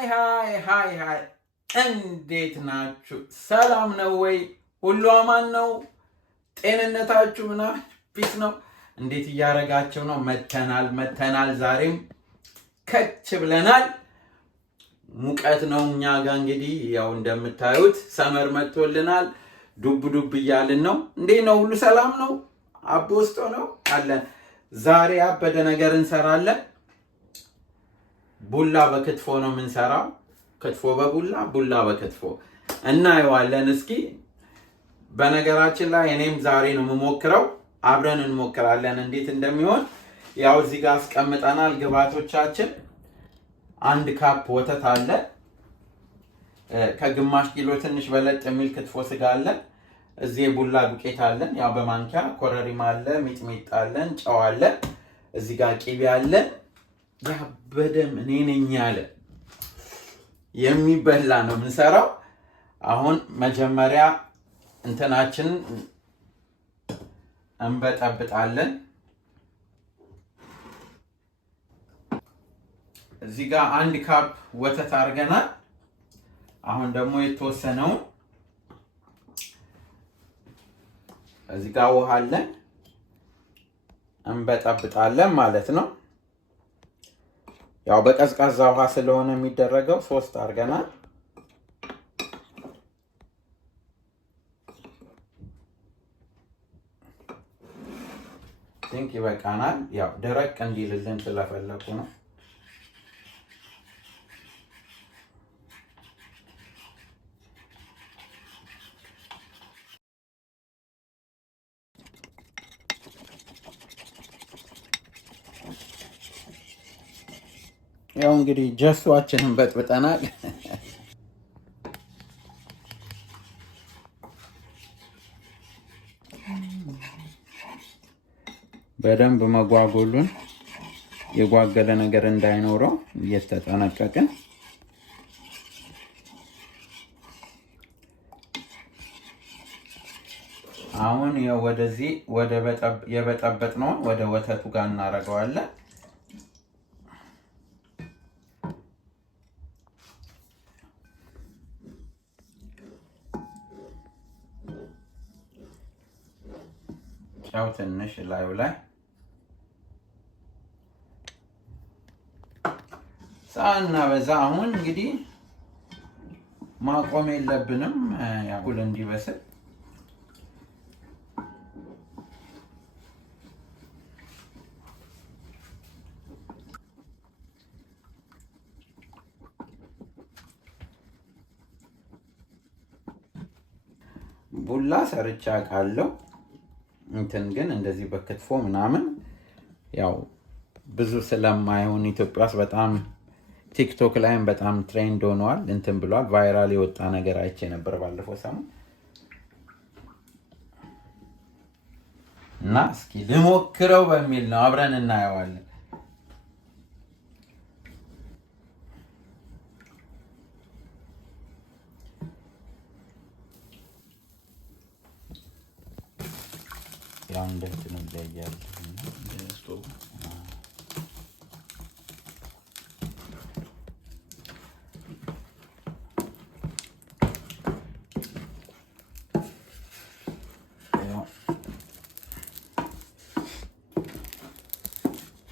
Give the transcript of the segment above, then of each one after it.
ሃይ እንዴት ናችሁ? ሰላም ነው ወይ? ሁሉ አማን ነው? ጤንነታችሁ ምናምን ፒስ ነው? እንዴት እያረጋችሁ ነው? መተናል ዛሬም ከች ብለናል። ሙቀት ነው እኛ ጋር እንግዲህ ያው እንደምታዩት ሰመር መጥቶልናል። ዱብ እያልን ነው። እንዴት ነው? ሁሉ ሰላም ነው? አቦስቶ ነው አለን። ዛሬ አበደ ነገር እንሰራለን። ቡላ በክትፎ ነው የምንሰራው። ክትፎ በቡላ ቡላ በክትፎ እናየዋለን። እስኪ በነገራችን ላይ እኔም ዛሬ ነው የምሞክረው። አብረን እንሞክራለን እንዴት እንደሚሆን። ያው እዚህ ጋር አስቀምጠናል ግብአቶቻችን። 1 ካፕ ወተት አለ። ከግማሽ ኪሎ ትንሽ በለጥ የሚል ክትፎ ስጋ አለ። እዚህ የቡላ ዱቄት አለን። ያው በማንኪያ ኮረሪማ አለ፣ ሚጥሚጣ አለን፣ ጨው አለ። እዚህ ጋር ቂቤ አለ። ያበደም እኔ ነኝ ያለ የሚበላ ነው የምንሰራው። አሁን መጀመሪያ እንትናችን እንበጠብጣለን። እዚህ ጋር 1 ካፕ ወተት አድርገናል። አሁን ደግሞ የተወሰነውን እዚህ ጋር ውሃ አለን እንበጠብጣለን ማለት ነው። ያው በቀዝቃዛ ውሃ ስለሆነ የሚደረገው 3 አድርገናል። ቲንክ ይበቃናል። ያው ደረቅ እንዲልልን ስለፈለኩ ነው። ያው እንግዲህ ጀሷችንን በጥብጠናል። በደንብ መጓጎሉን የጓገለ ነገር እንዳይኖረው እየተጠነቀቅን አሁን ወደዚህ ወደ የበጠበጥነው ወደ ወተቱ ጋር እናደርገዋለን። ጨው ትንሽ ላዩ ላይ ሳናበዛ። አሁን እንግዲህ ማቆም የለብንም ያኩል እንዲበስል። ቡላ ሰርቻ አውቃለሁ። እንትን ግን እንደዚህ በክትፎ ምናምን ያው ብዙ ስለማይሆን ኢትዮጵያ ውስጥ በጣም ቲክቶክ ላይም በጣም ትሬንድ ሆኗል። እንትን ብሏል። ቫይራል የወጣ ነገር አይቼ ነበር ባለፈው ሰሞን እና እስኪ ልሞክረው በሚል ነው። አብረን እናየዋለን። ያው እንደዚህ ነው ይያያል።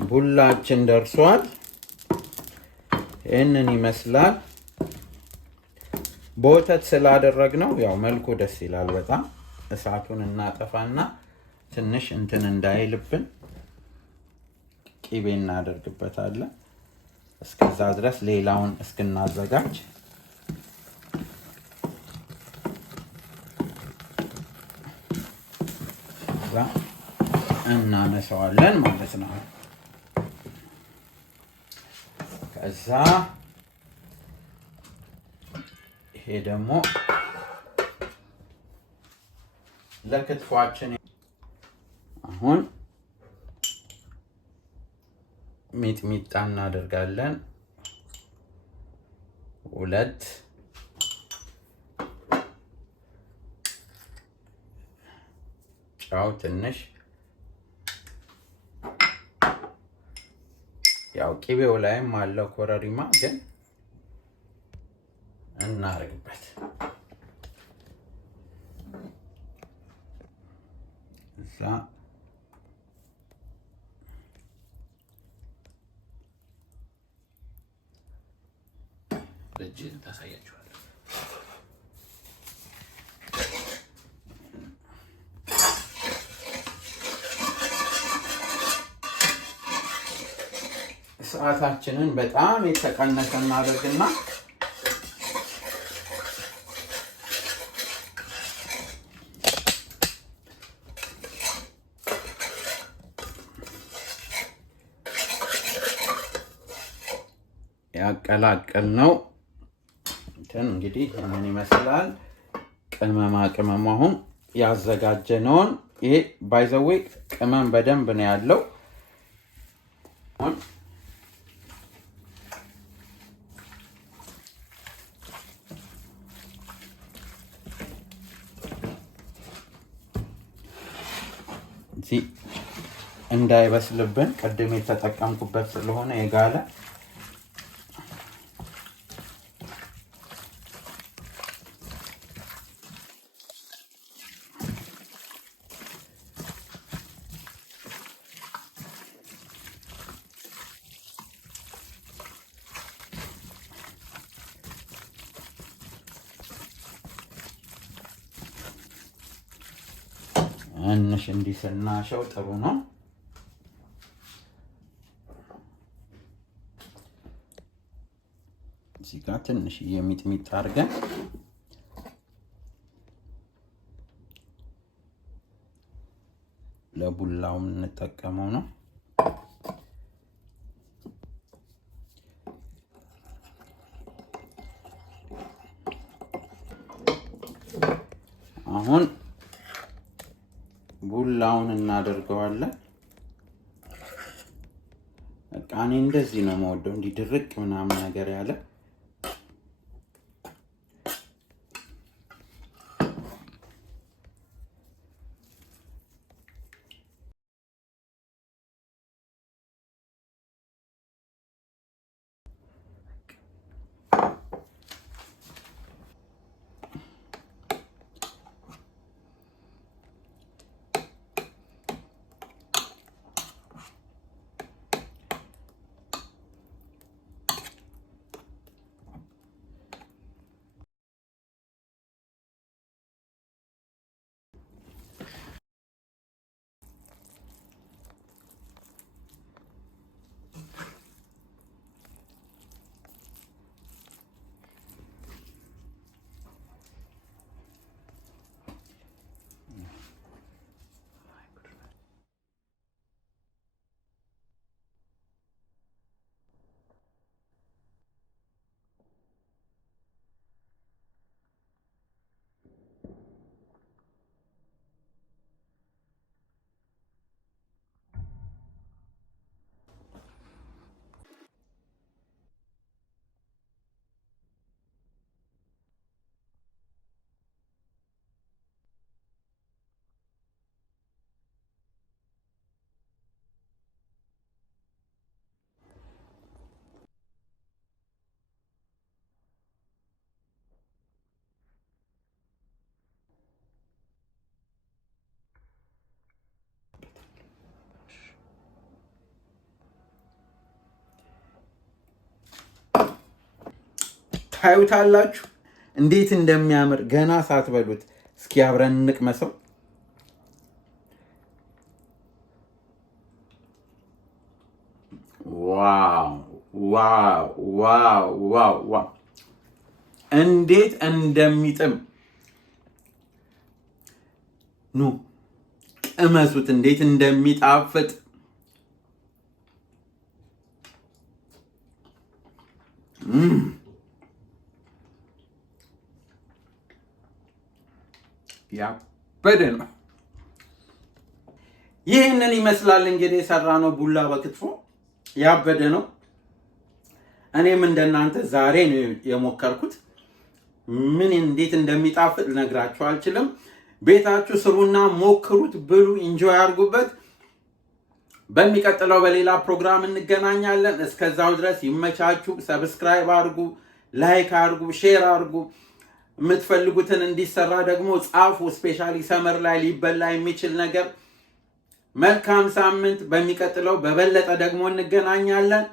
ቡላችን ደርሷል። ይህንን ይመስላል። በወተት ስላደረግነው ያው መልኩ ደስ ይላል በጣም። እሳቱን እናጠፋና ትንሽ እንትን እንዳይልብን ቂቤ እናደርግበታለን። እስከዛ ድረስ ሌላውን እስክናዘጋጅ እናነሳዋለን ማለት ነው። ከዛ ይሄ ደግሞ ለክትፏችን አሁን ሚጥሚጣ እናደርጋለን 2 ጨው ትንሽ ያው ቅቤው ላይም አለ ኮረሪማ ግን እናርግበት። እዛ በእጅ ታሳያችኋለሁ። ሰዓታችንን በጣም የተቀነሰ እናደርግና ያቀላቀል ነው እንግዲህ ምን ይመስላል። ቅመማ ቅመም አሁን ያዘጋጀነውን ይሄ ባይ ዘ ዌይ ቅመም በደንብ ነው ያለው። እዚህ እንዳይበስልብን ቅድም የተጠቀምኩበት ስለሆነ የጋለ ትንሽ እንዲስናሸው ጥሩ ነው። እዚህ ጋር ትንሽ የሚጥሚጣ አድርገን ለቡላው የምንጠቀመው ነው። አሁን ቡላውን እናደርገዋለን። በቃ እኔ እንደዚህ ነው የምወደው፣ እንዲህ ድርቅ ምናምን ነገር ያለ። ታዩታላችሁ እንዴት እንደሚያምር ገና ሳትበሉት። እስኪ አብረን እንቅመሰው። ዋው ዋው ዋው ዋው ዋው! እንዴት እንደሚጥም ኑ ቅመሱት፣ እንዴት እንደሚጣፍጥ። ያበደ ነው። ይህንን ይመስላል እንግዲህ የሰራነው ቡላ በክትፎ ያበደ ነው። እኔም እንደናንተ ዛሬ ነው የሞከርኩት። ምን እንዴት እንደሚጣፍጥ ልነግራችሁ አልችልም። ቤታችሁ ስሩና ሞክሩት፣ ብሉ፣ ኢንጆይ አድርጉበት። በሚቀጥለው በሌላ ፕሮግራም እንገናኛለን። እስከዛው ድረስ ይመቻችሁ። ሰብስክራይብ አድርጉ፣ ላይክ አድርጉ፣ ሼር አድርጉ። የምትፈልጉትን እንዲሰራ ደግሞ ጻፉ። ስፔሻሊ ሰመር ላይ ሊበላ የሚችል ነገር። መልካም ሳምንት። በሚቀጥለው በበለጠ ደግሞ እንገናኛለን።